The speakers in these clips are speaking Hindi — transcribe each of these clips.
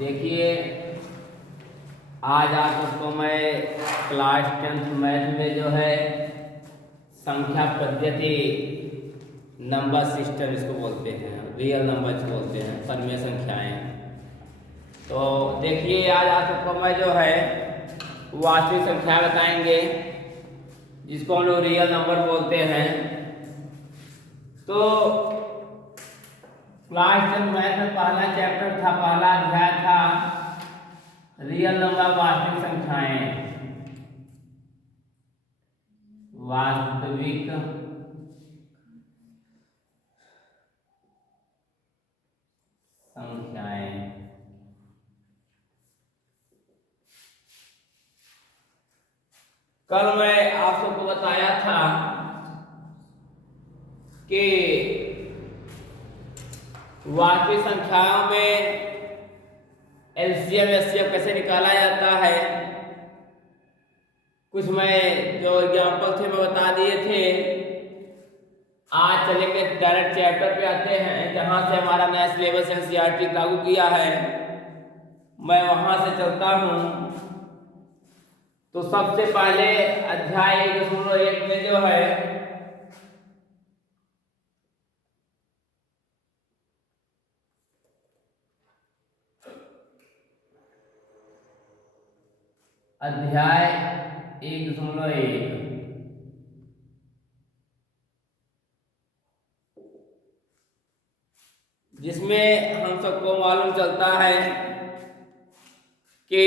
देखिए, आज आप सबको मैं क्लास 10th मैथ में जो है संख्या पद्धति नंबर सिस्टम इसको बोलते हैं, रियल नंबर्स बोलते हैं, परमीय संख्याएं। तो देखिए, आज आप सबको मैं जो है वास्तविक संख्या बताएंगे जिसको हम लोग रियल नंबर बोलते हैं। तो क्लास 10th मैथ में पहला चैप्टर था, पहला अध्याय था रियल नंबर, वास्तविक संख्याएं। वास्तविक संख्याएं। कल मैं आप सबको बताया था कि वास्तविक संख्याओं में एलसीएम एचसीएफ कैसे निकाला जाता है। कुछ मैं जो एग्जाम्पल थे मैं बता दिए थे। आज चलेंगे डायरेक्ट चैप्टर पे आते हैं, जहां से हमारा नया सिलेबस एनसीईआरटी लागू किया है, मैं वहां से चलता हूं। तो सबसे पहले अध्याय 1 में जो है अध्याय 1.1 जिसमें हम सबको मालूम चलता है कि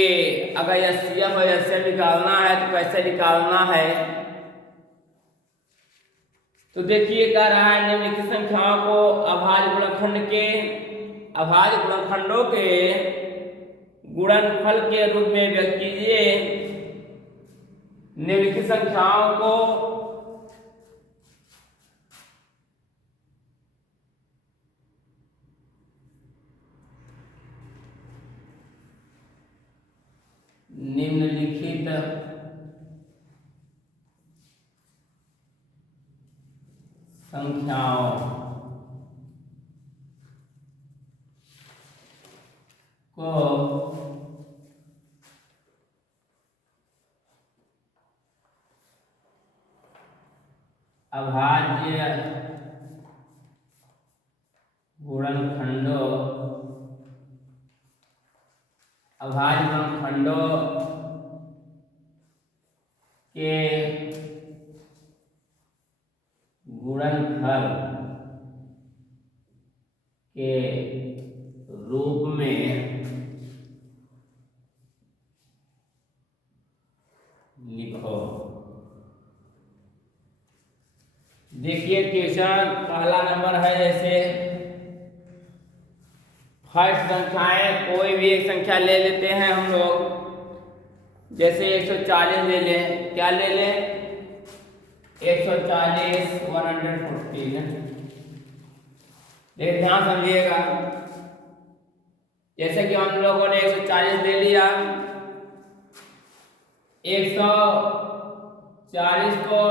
अगर एचसीएफ और एचसीएफ निकालना है तो कैसे निकालना है। तो देखिए, कह रहा है निम्नलिखित संख्याओं को अभाज्य गुणनखंडों के गुणनफल के रूप में व्यक्त कीजिए। निम्नलिखित संख्याओं को निम्नलिखित संख्याओं को अभाज्य गुणनखंडों के गुणनफल के रूप में लिखो। देखिए, क्वेश्चन पहला नंबर है, जैसे फर्स्ट संख्याएं कोई भी एक संख्या ले लेते हैं हम लोग। जैसे 140 ले लें। क्या ले लें? 140 114। देखिए, ध्यान समझिएगा। जैसे कि हम लोगों ने 140 ले लिया, 140 को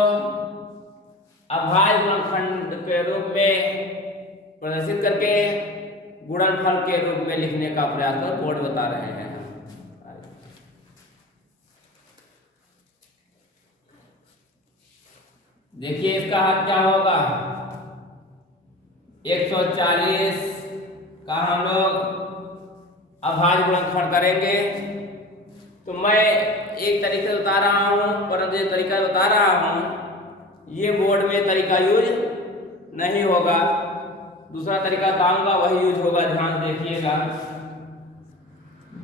अभाज्य गुणनखंड के रूप में प्रदर्शित करके गुणनफल के रूप में लिखने का प्रयास कर बोर्ड बता रहे हैं। देखिए, इसका हल क्या होगा। 140 का हम लोग अभाज्य गुणनखंड करेंगे। तो मैं एक तरीके से बता रहा हूं, परंतु ये तरीका बता रहा हूं, ये बोर्ड में तरीका यूज नहीं होगा। दूसरा तरीका बताऊंगा, वही यूज होगा। ध्यान देखिएगा।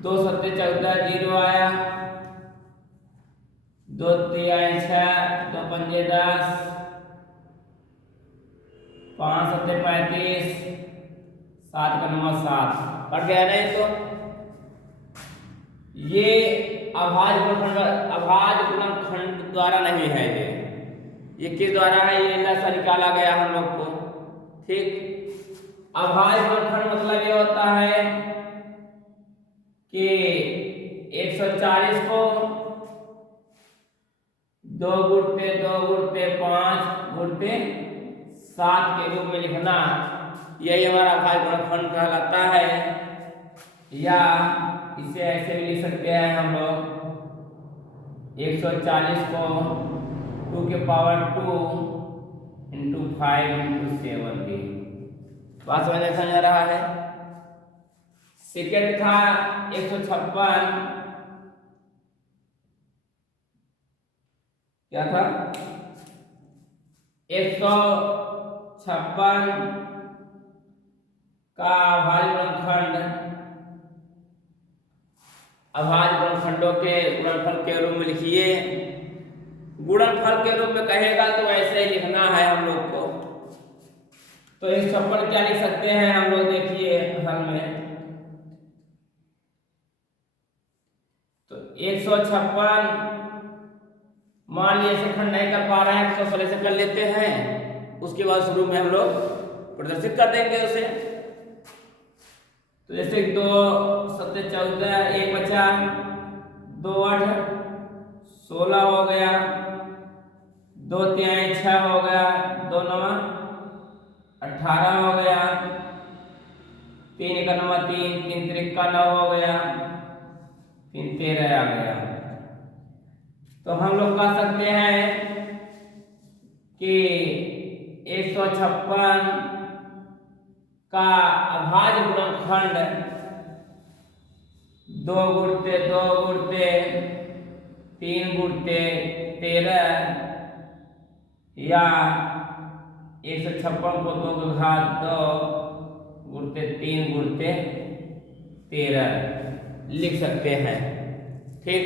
2 7 14 0 आया, 2 3 6, 2 5 10, 5 7 35, 7 का नंबर 7 पड़ गया नहीं। तो ये अभाज्य गुणनखंड द्वारा नहीं है। ये किस द्वारा है? ये ऐसा निकाला गया हम लोग को। ठीक, अभाज्य गुणनखंड मतलब ये होता है कि 140 को 2 गुणते 2 गुणते 5 गुणते 7 के रूप में लिखना, यही हमारा अभाज्य गुणनखंड कहलाता है। या इसे ऐसे भी लिख सकते हैं हम लोग 140 को 2 के पावर 2 इंटू 5 इंटू 7 भी। बात समझ आ रहा है। सेकेंड था 156, क्या था 156 का अभाज्य गुणनखंड, अभाज्य गुणनखंडों के गुणनफल के रूप में लिखिए। गुणनफल के रूप में कहेगा तो ऐसे ही लिखना है हम लोग को। तो 156 क्या लिख सकते हैं हम लोग, देखिए हल में। तो 156 मान लीजिए ऐसे खंड नहीं कर पा रहे हैं तो 116 से कर लेते हैं, उसके बाद शुरू में हम लोग प्रदर्शित कर देंगे उसे। तो जैसे 2 7 14, 1 बचा, 2 8 16 हो गया, 2 3 6 हो गया, 2 9 18 हो गया, 3 1 9 3, 3 3 9 हो गया, 3 13 आ गया। तो हम लोग कह सकते हैं कि 156 का अभाज्य गुणनखंड 2 गुणते 2 गुणते 3 गुणते 13 या 156 को 2 की घात 2 गुणते 3 गुणते 13 लिख सकते हैं। ठीक,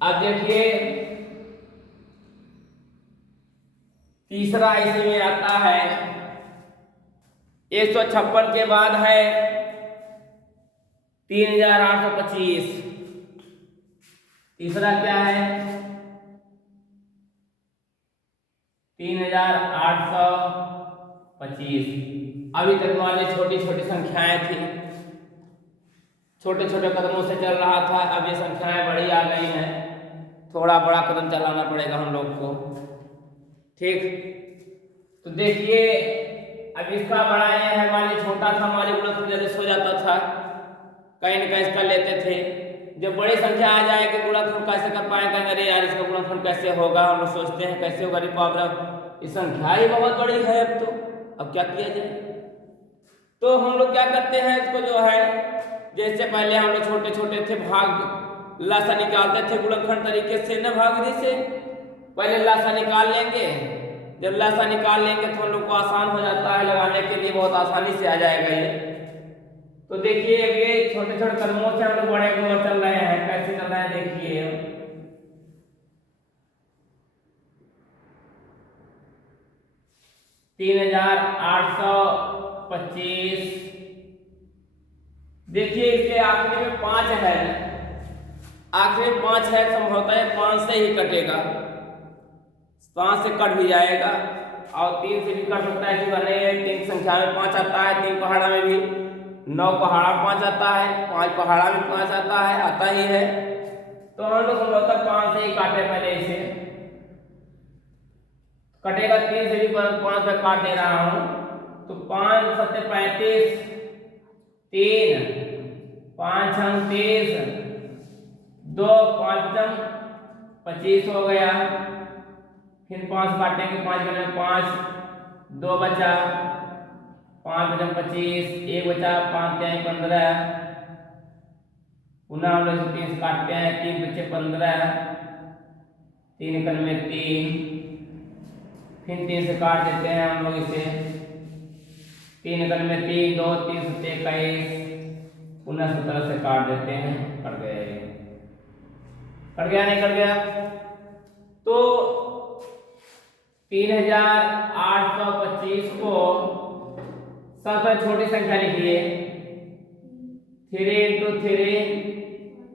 अब देखिए तीसरा इसी में आता है। 156 के बाद है 3825। तीसरा क्या है 3825। अभी तक मान लीजिए छोटी छोटी संख्याएं थी, छोटे छोटे कदमों से चल रहा था, अब ये संख्याएं बड़ी आ गई हैं, थोड़ा बड़ा कदम चलाना पड़ेगा हम लोग को। ठीक, तो देखिए अब इसका बड़ा ये है, मान लीजिए छोटा था, मान लीजिए गुणनफल जल्दी हो जाता था, कहीं ना कहीं इसका लेते थे। जब बड़ी संख्या आ जाएगी गुणनफल कैसे कर पाएंगे, अरे यार इसका गुणनफल कैसे होगा, हम लोग सोचते हैं कैसे होगा, इस संख्या ही बहुत बड़ी है, अब क्या किया जाए। तो हम लोग क्या करते हैं, इसको जो है जैसे पहले हम लोग छोटे छोटे थे, भाग लासा निकालते थे गुणनखंड तरीके से न, भाग से पहले लासा निकाल लेंगे। जब लासा निकाल लेंगे तो हम लोग को आसान हो जाता है, लगाने के लिए बहुत आसानी से आ जाएगा ये। तो देखिए ये छोटे छोटे कदमों से हम लोग बड़े की ओर चल रहे हैं, कैसे चल रहे हैं देखिए। 3825। देखिए इसके आखिरी में 5 है, आखिरी में 5 है, संभवतः 5 से ही कटेगा, 5 से कट भी जाएगा और 3 से भी कट सकता है। इसी बने 3 संख्या में 5 आता है, 3 पहाड़ा में भी, 9 पहाड़ा 5 आता है, 5 पहाड़ा में 5 आता है, आता ही है। तो हम लोग संभवतः 5 से ही काटे, पहले इसे कटेगा, 3 से भी 5 पे काट दे रहा हूं। तो 5 7 35, 3 5 6 30, 2 5 25 हो गया। फिर 5 काटेंगे, 5 बने 5, 2 बचा, 5 बचा 25, 1 बचा, 5 3 15, पुनः हम लोग 3 काटते हैं, 3 बचे 15, 3 एकन में 3, फिर 3 से काट देते हैं हम लोग इसे, 3 एकन में 3, 2 3 7 21, पुनः 17 से काट देते हैं, कट गया, कट गया नहीं कट गया। तो 3825 को सबसे छोटी संख्या लिखिए, 3 इंटू 3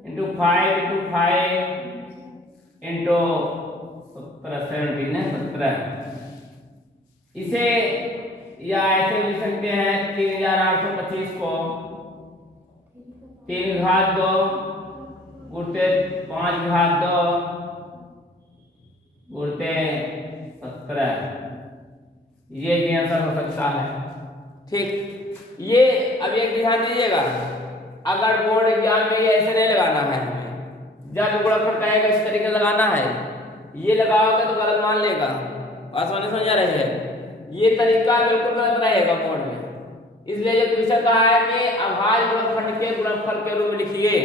इंटू 5 इंटू 5 इंटू 17 इसे या ऐसे लिख सकते हैं 3825 को 3 घात 2 गुणते 5 घात 2 गुणते 17, ये भी आंसर हो सकता है। ठीक, ये अब एक ध्यान दीजिएगा, अगर बोर्ड एग्जाम में ये ऐसे नहीं लगाना है हमें, जब गुणनफल कहेगा इस तरीके से लगाना है, ये लगाओगे तो गलत मान लेगा। बात समझ आ रही है? ये तरीका बिल्कुल गलत रहेगा बोर्ड में। इसलिए जो क्वेश्चन कहा है कि अभाज्य गुणनफल के गुणनफल के रूप में लिखिए,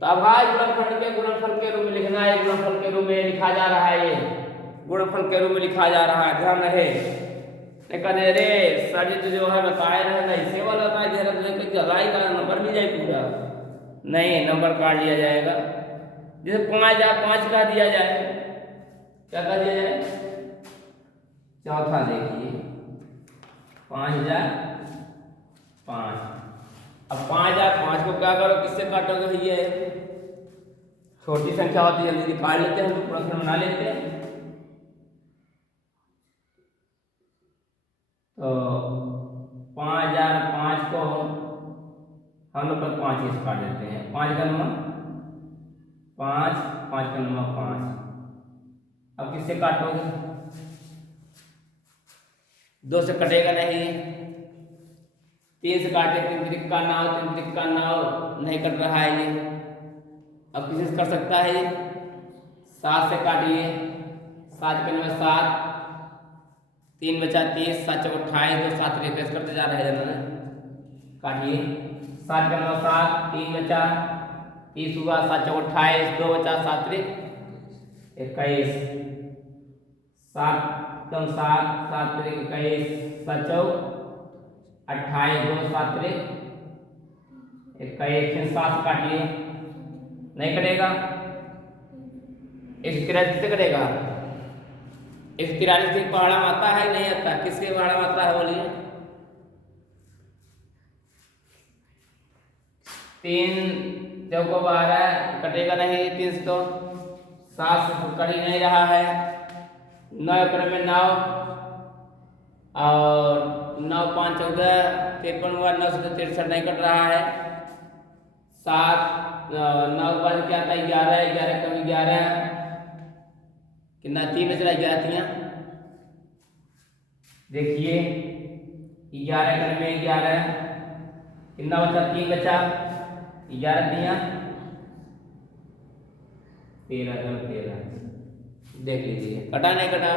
तो अभाज्य गुणनफल के गुणनफल के रूप में लिखना है, गुणनफल के रूप में लिखा जा रहा है, ये गुणनफल के रूप में लिखा जा रहा है, ध्यान रहे। कहते रे सर जी जो है बताए रहेगा इसे वाला बताए दे रहा जलाई का नंबर भी जाए पूरा, नहीं नंबर काट लिया जाएगा। जैसे 5 का दिया जाए, क्या कर दिया जाए? चौथा देखिए 5,000 5। अब 5,000 को क्या करो, किससे काटोगे भैया? छोटी संख्या होती है, जल्दी निकाल लेते हैं, पूरा बना लेते हैं। तो 5,005 को हम लोग 5 से काट देते हैं। 5 का नंबर 5, 5 का नंबर 5। अब किससे काटोगे? 2 से कटेगा नहीं, 3 से काटे, 3 त्रिक का 9, 3 त्रिक का 9 नहीं कट रहा है ये। अब किसी से कर सकता है ये? 7 से काटिए, 7 के नंबर 7, 3 बचा 30, 7 चौक 28, 2 7 रिक्वेस्ट करते जा रहे हैं, काटिए। 7 का नंबर 7, 3 बचा 30 हुआ, 7 चौक 28, 2 बचा 7 त्रिक 21, 7 कम 7, 7 त्रिक 21, 7 चौक 28, 2 7 त्रिक 21, फिर 7 काटिए, नहीं कटेगा। 143 से कटेगा। 143 की पहाड़ा में आता है नहीं आता? किसके पहाड़ा में आता है बोलिए? 3 चौको 12 कटेगा नहीं, 3 से तो 7 से कट ही नहीं रहा है। 9 क्रम में 9 और 9 5 14 53 हुआ, 9 से 63 नहीं कट रहा है। 7 9 के बाद क्या आता है? 11, 11 कम 11 कितना? 3 बच रहा है, 11 तियां देखिए, 11 क्रम में 11 कितना बचा? 3 बचा, 11 तियां 13 कम 13, देख लीजिए कटा नहीं कटा?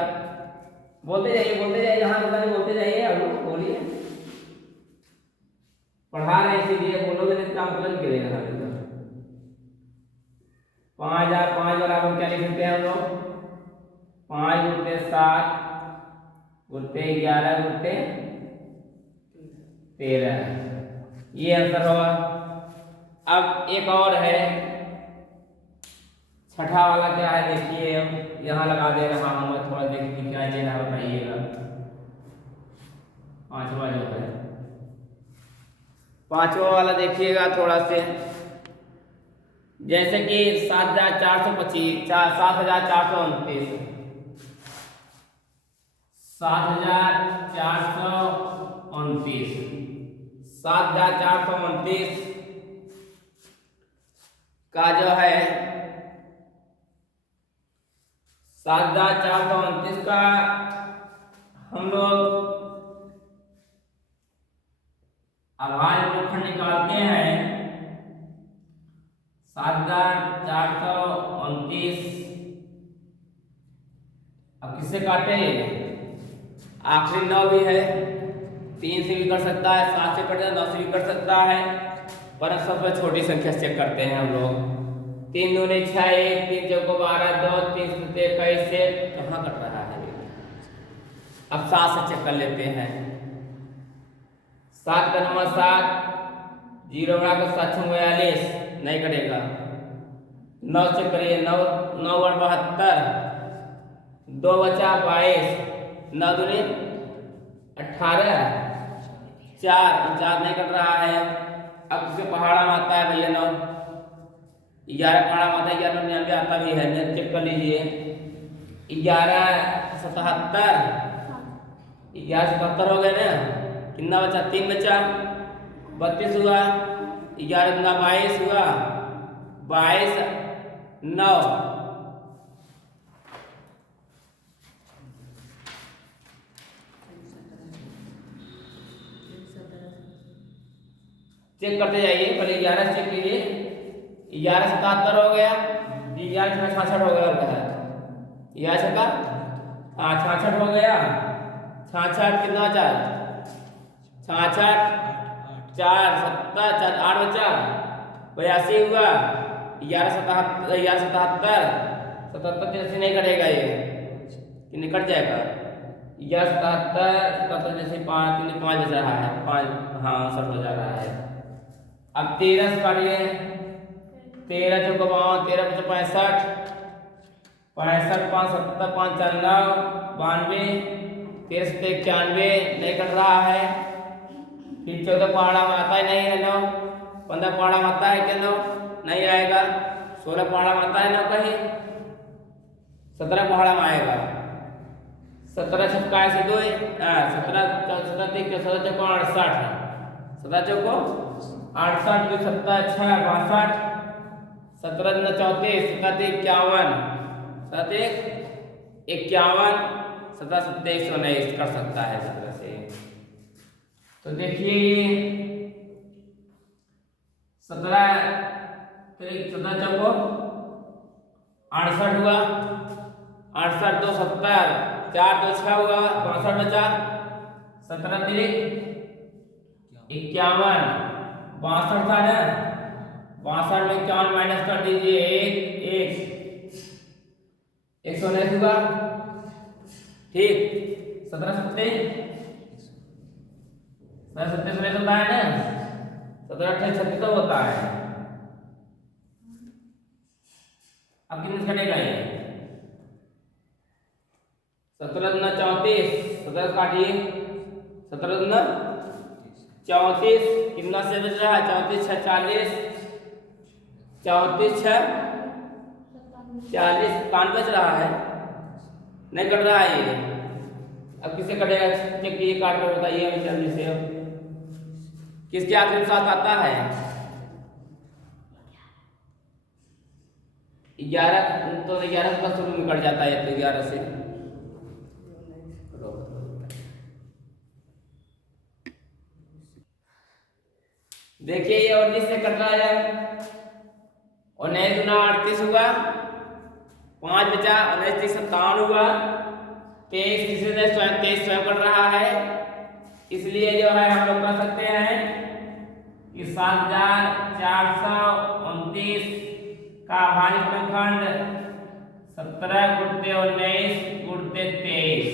बोलते जाइए जहाँ बोलते जाइए, अब बोलिए, पढ़ा रहे हैं इसीलिए बोलोगे नहीं, काम तुरंत गिरेगा। 5,005 बराबर क्या लिख सकते हैं हम लोग? 5 गुणते 7 गुणते 11 गुणते 13, ये आंसर होगा। अब एक और है, छठा वाला क्या है देखिए, अब यहाँ लगा दे रहा हूँ मैं, थोड़ा देखिए क्या चेहरा बताइएगा। 5वां जो है, 5वां वाला देखिएगा थोड़ा से, जैसे कि 7,425, 7,429, 7,429, 7,429 का जो है 7,429 का हम लोग अभाज्य गुणनफल निकालते हैं। 7,429 अब किससे काटे? आखिरी 9 भी है, 3 से भी कर सकता है, 7 से कट जाए, 9 से भी कर सकता है, पर सबसे छोटी संख्या से चेक करते हैं हम लोग। 3 दूनी 6, 1 3 चौको 12, 2 3 से 21 से कहाँ कट रहा है? अब 7 से चेक कर लेते हैं। 7 का नंबर 7, 0 बना कर 7 42 नहीं कटेगा। 9 चेक करिए, 9 9 और 72, 2 बचा 22, 9 दूनी 18, 4 नहीं कट रहा है। अब इसके पहाड़ा में आता है भैया 9, 11 पहाड़ा में आता है, 11 में आता भी है, चेक कर लीजिए। 11 77, 11 77 हो गए ना, कितना बचा? 3 बचा, 32 हुआ, 11 दूना 22 हुआ, 22 9 3 चेक करते जाइए। पहले 11 चेक कीजिए। 11 77 हो गया, 11 66 हो गया। और क्या है 66 हो गया। 66 कितना 4 66 4 7 4 8 बचा 82 हुआ। 11 77 77 नहीं कटेगा ये कि निकट जाएगा। 77 जैसे 5 बज रहा है 5। हाँ सब हो जा रहा है। अब 13 से काटिए। 13 चौको 13 बचे 65 65 5 70 5 4 9 92 13 से 91 नहीं कट रहा है। फिर 14 पहाड़ा में आता ही नहीं है 9। 15 पहाड़ा में आता है क्या 9 नहीं आएगा। 16 पहाड़ा में आता है 9 कहीं। 17 पहाड़ा में आएगा। 17 छक्का से 2 17 17 17 चौको 68 17 चौको 68 2 7 6 62 17 34 17 51 17 51 17 27 119 कर सकता है 17 से। तो देखिए 17 चौको 68 हुआ। 68 2 70 4 2 6 हुआ 62 बचा। 17 3 51 62 था ना। 62 में 51 माइनस कर दीजिए 1 119 हुआ। ठीक 17 27 होता है ना। 17 28 36 होता है। अब कितने कटेगा ये 17 दूना 34 17 काटिए 17 दूना 34 कितना से बच रहा है 34 6 40 34 6 40 5 बच रहा है नहीं कट रहा है ये। अब किसे कटेगा चेक कीजिए काट कर बताइए हमें जल्दी से। अब किसके आखिरी साथ आता है 11 तो 11 का शुरू में कट जाता है तो 11 से। देखिए ये 19 से कट रहा है। 19 दूना 38 हुआ 5 बचा। 19 3 57 हुआ। 23 तीसरे 23 स्वयं कट रहा है। इसलिए जो है हम लोग कर सकते हैं कि 7429 का भाज्य गुणनखंड 17 गुणते 19 गुणते 23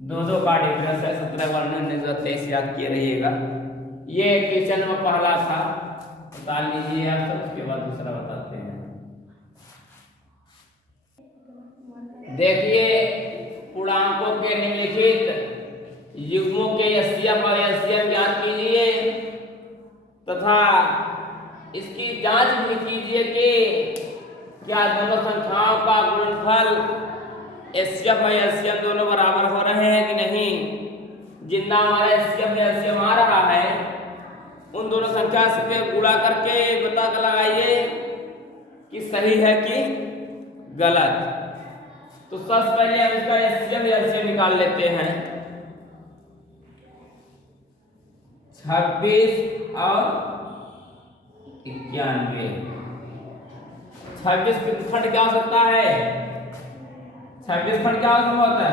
दो का डिफरेंस है। 17 का 19 23 याद किए रहिएगा। ये क्वेश्चन में पहला था बता लीजिए आप सब। उसके बाद दूसरा बताते हैं। देखिए पूर्णांकों के निम्नलिखित युग्मों के एचसीएफ और एलसीएम ज्ञात कीजिए तथा इसकी जांच भी कीजिए कि क्या दोनों संख्याओं का गुणनफल एचसीएफ और एलसीएम दोनों बराबर हो रहे हैं कि नहीं। जितना हमारा एचसीएफ या एलसीएम आ रहा है उन दोनों संख्या से गुणा करके पता लगाइए कि सही है कि गलत। तो सबसे पहले हम इसका एचसीएफ या एलसीएम निकाल लेते हैं। 26 और 91 26 खंड क्या हो सकता है 26 खंड क्या होता है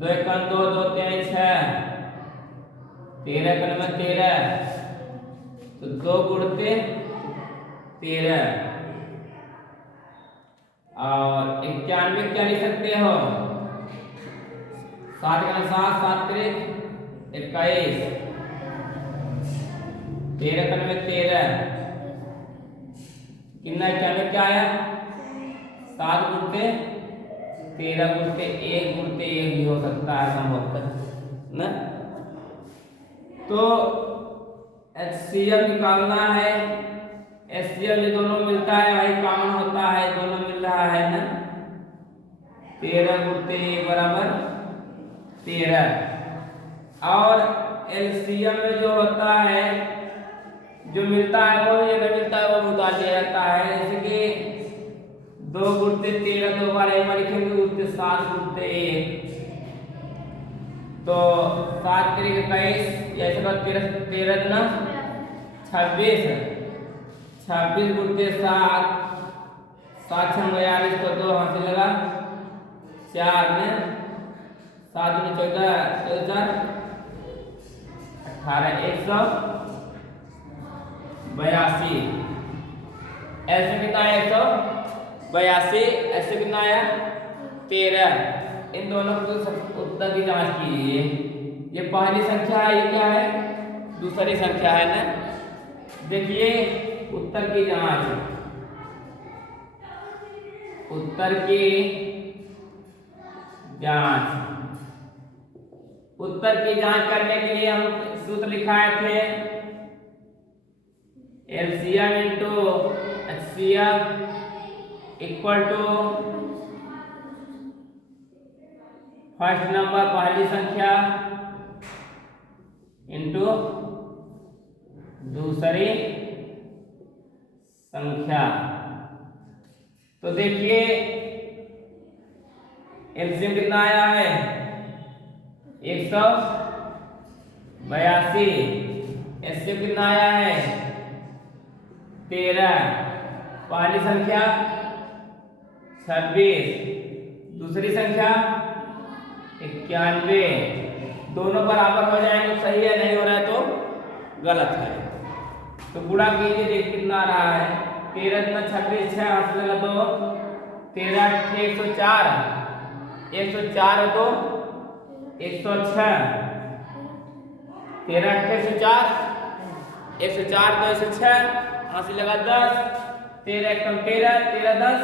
2 1 2 2 3 6 13 कन में 13 तो 2 गुणते 13 और 91 क्या लिख सकते हो 7 का 7 7 3 21 13 कन में 13 कितना 91 क्या आया 7 गुणते 13 गुणते 1 गुणते 1 भी हो सकता है संभवतः ना। तो HCl निकालना है। HCl ये दोनों मिलता है भाई कॉमन होता है दोनों मिल रहा है ना 13 गुणते 1 बराबर 13। और LCM में जो होता है जो मिलता है वो जगह मिलता है वो उतार दिया जाता है। जैसे कि 2 गुणते 13 2 बार 1 बार लिखेंगे गुणते 7 गुणते 1 तो 7 3 21 ऐसे का 13 13 दुना 26, 26 गुणते 7, 7 6 42 को 2 हाथ से लगा 4 में 7 में 14 14 18 182। ऐसे कितना है 182, ऐसे कितना आया 13। इन दोनों को उत्तर की जांच कीजिए। ये पहली संख्या है, ये क्या है दूसरी संख्या है ना। देखिए उत्तर की जांच, उत्तर की जांच, उत्तर की जांच करने के लिए हम सूत्र लिखाए थे LCM into HCF equal to first number पहली संख्या इंटू दूसरी संख्या। तो देखिए एलसीएम कितना आया है 182, एचसीएफ कितना आया है 13, पहली संख्या 26, दूसरी संख्या 91। दोनों बराबर हो जाएंगे सही है, नहीं हो रहा है तो गलत है। तो गुणा कीजिए, देखिए कितना आ रहा है 13 में 26 6 हाथ लगा दो 13 104, 104 तो 106, 13 104, 104 तो 106 हाथ से लगा 10, 13 1 13 13 10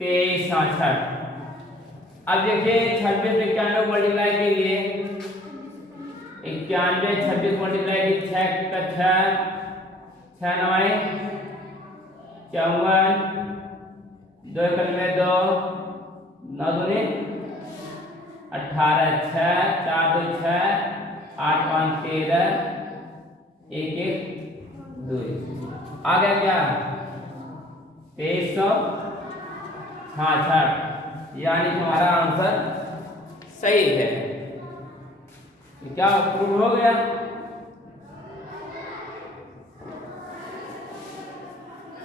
23 66। अब देखिए 26 से 91 मल्टीप्लाई कीजिए, 91 26 मल्टीप्लाई कीजिए 6 का 6 6 9 54, 2 में 2 9 दूनी 18, 6 4 2 6 8 5 13 1 1 2। आ गया क्या 2366, यानी हमारा आंसर सही है। क्या प्रूव हो गया।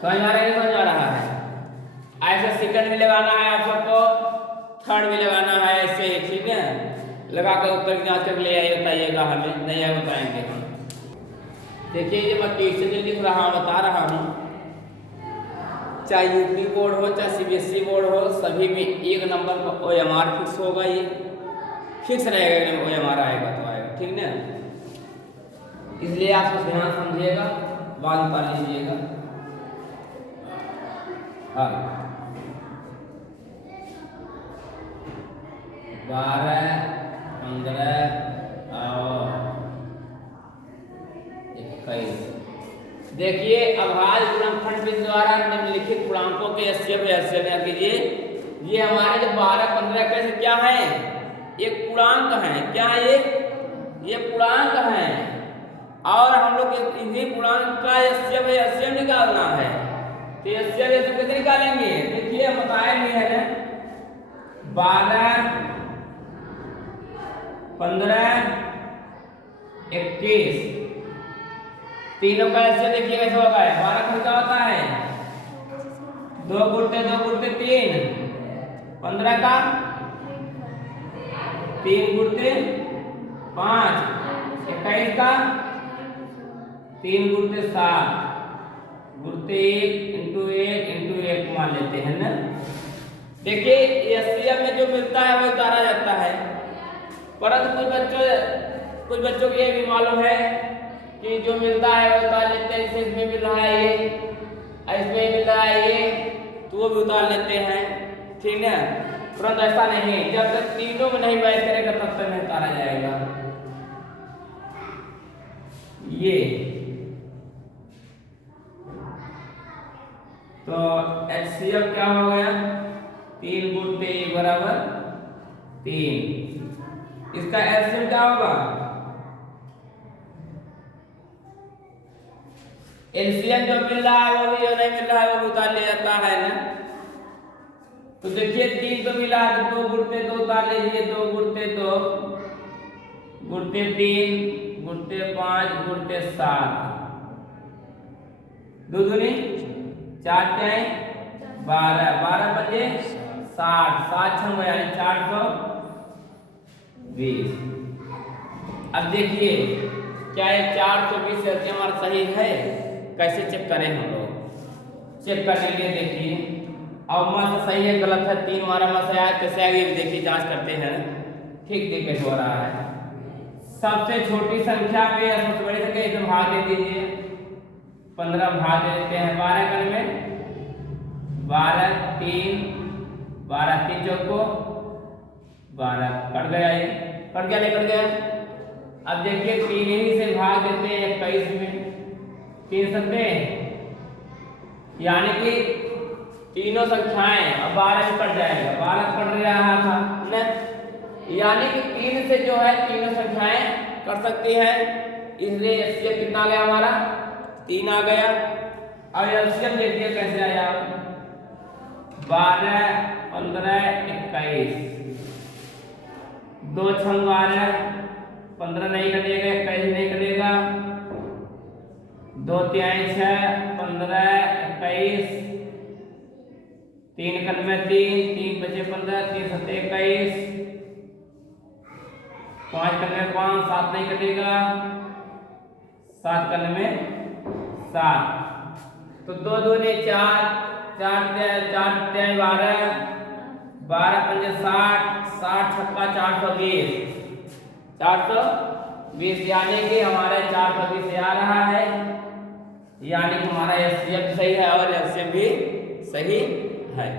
समझ आ रहा है, समझ आ रहा है। ऐसा सेकंड भी लगाना है आप सबको, थर्ड भी लगाना है, ऐसे ही ठीक है। लगा कर उत्तर की जांच कर ले आइए, बताइएगा हमें, नहीं आए बताएंगे हम। देखिए ये मैं क्वेश्चन लिख रहा हूँ, बता रहा हूँ, चाहे यूपी बोर्ड हो चाहे सीबीएसई बोर्ड हो, सभी में 1 नंबर का OMR फिक्स होगा, ये फिक्स रहेगा, OMR आएगा तो आएगा, ठीक ना। इसलिए आप ध्यान समझिएगा, बात पा लीजिएगा। हाँ 12 15 और 21। देखिए अभाज्य गुणनखंड विधि द्वारा निम्नलिखित पूर्णांकों के एचसीएफ कीजिए। ये हमारे जो 12 15 कैसे क्या है, एक पूर्णांक है, क्या है ये पूर्णांक है, और हम लोग इन्हीं पूर्णांक का एचसीएफ निकालना है। तो एचसीएफ कैसे निकालेंगे, देखिए हम बताए नहीं है ना, 12 15 21 तीनों का एचसीएफ देखिए कैसे होगा। 12 खर्चा होता है 2 गुणते 3, 15 का 3 गुणते 5, 21 का 3 गुणते 7, गुणते 1 इंटू 1 मान लेते हैं ना। देखिए एचसीएफ में जो मिलता है वो उतारा जाता है, परंतु कुछ बच्चों को ये भी मालूम है कि जो मिलता है वो उतार लेते हैं। जैसे इसमें मिल रहा है ये, इसमें मिल रहा है ये, तो वो भी उतार लेते हैं, ठीक है। तुरंत ऐसा नहीं, जब तक तीनों में नहीं बैठ करेगा तब तक नहीं उतारा जाएगा। ये तो एचसीएफ क्या हो गया 3 गुणते 1 बराबर 3। इसका एचसीएफ क्या होगा, एलसीएम जो मिल रहा है वो भी, जो नहीं मिल रहा है वो भी उतार लिया जाता है ना। तो देखिए 3 तो मिला है, 2 गुणते 2 उतार लीजिए, 2 गुणते 2 गुणते 3 गुणते 5 गुणते 7, 2 दूनी 4 तिहाई 12, 12 बजे 60, 7 छंग यानी 420। अब देखिए क्या ये 420 एलसीएम हमारा सही है? कैसे चेक करें हम लोग? चेक करने के लिए देखिए अब मत सही है गलत है, 3 हमारा मत है कैसे आगे देखिए जांच करते हैं। ठीक देखिए हो रहा है। सबसे छोटी संख्या में सबसे बड़ी संख्या इसे भाग दे दीजिए, 15 भाग दे देते हैं 12 कर में, 12 3 12 3 चौको 12 कट गया, ये कट गया नहीं कट गया। अब देखिए 3 ही से भाग देते हैं 21 में, 3 सत्ते यानी कि तीनों संख्याएं अब 12 में कट जाएगा, 12 कट रहा था ना, यानी कि 3 से जो है तीनों संख्याएं कर सकती है, इसलिए एलसीएम कितना आ गया हमारा 3 आ गया। अब एलसीएम देखिए कैसे आया, 12 15 21, 2 छंग 12, 15 नहीं कटेगा, 21 नहीं कटेगा, 2 तिहाई 6 15 21, 3 कट में 3 3 बचे 15, 3 सत्ते 21, 5 कट में 5 7 नहीं कटेगा, 7 कट में 7, तो 2 दूनी 4 4 4 12 12 पंजे 60 60 छक्का 420, 420 यानी कि हमारे 420 से आ रहा है, यानी कि हमारा एलसीएम सही है और एलसीएम भी सही है।